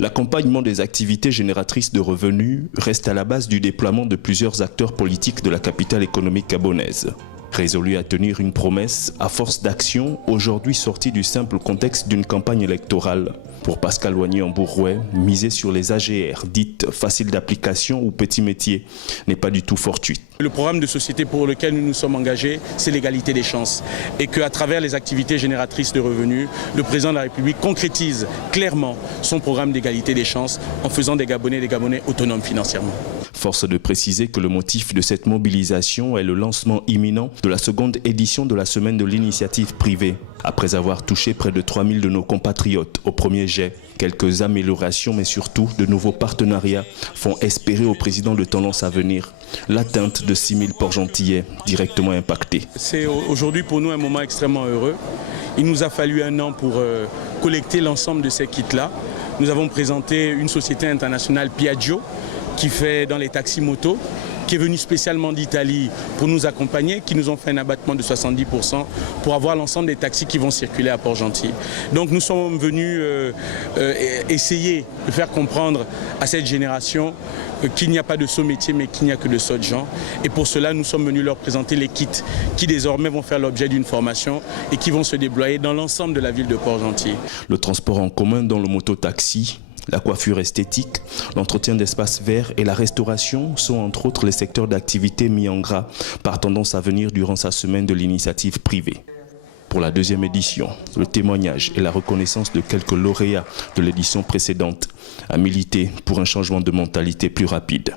L'accompagnement des activités génératrices de revenus reste à la base du déploiement de plusieurs acteurs politiques de la capitale économique gabonaise. Résolu à tenir une promesse à force d'action, aujourd'hui sortie du simple contexte d'une campagne électorale. Pour Pascal Wagny-Ambourouet, miser sur les AGR, dites faciles d'application ou petits métiers, n'est pas du tout fortuit. Le programme de société pour lequel nous nous sommes engagés, c'est l'égalité des chances. Et qu'à travers les activités génératrices de revenus, le président de la République concrétise clairement son programme d'égalité des chances en faisant des Gabonais autonomes financièrement. Force de préciser que le motif de cette mobilisation est le lancement imminent de la seconde édition de la semaine de l'initiative privée. Après avoir touché près de 3000 de nos compatriotes au premier jet, quelques améliorations mais surtout de nouveaux partenariats font espérer au président de tendance à venir l'atteinte de 6000 Port-Gentilais directement impactés. C'est aujourd'hui pour nous un moment extrêmement heureux. Il nous a fallu un an pour collecter l'ensemble de ces kits-là. Nous avons présenté une société internationale Piaggio qui fait dans les taxis motos, qui est venu spécialement d'Italie pour nous accompagner, qui nous ont fait un abattement de 70% pour avoir l'ensemble des taxis qui vont circuler à Port-Gentil. Donc nous sommes venus essayer de faire comprendre à cette génération qu'il n'y a pas de sots métiers mais qu'il n'y a que de sots gens. Et pour cela, nous sommes venus leur présenter les kits qui désormais vont faire l'objet d'une formation et qui vont se déployer dans l'ensemble de la ville de Port-Gentil. Le transport en commun dans le mototaxi, la coiffure esthétique, l'entretien d'espaces verts et la restauration sont entre autres les secteurs d'activité mis en gras par tendance à venir durant sa semaine de l'initiative privée. Pour la deuxième édition, le témoignage et la reconnaissance de quelques lauréats de l'édition précédente a milité pour un changement de mentalité plus rapide.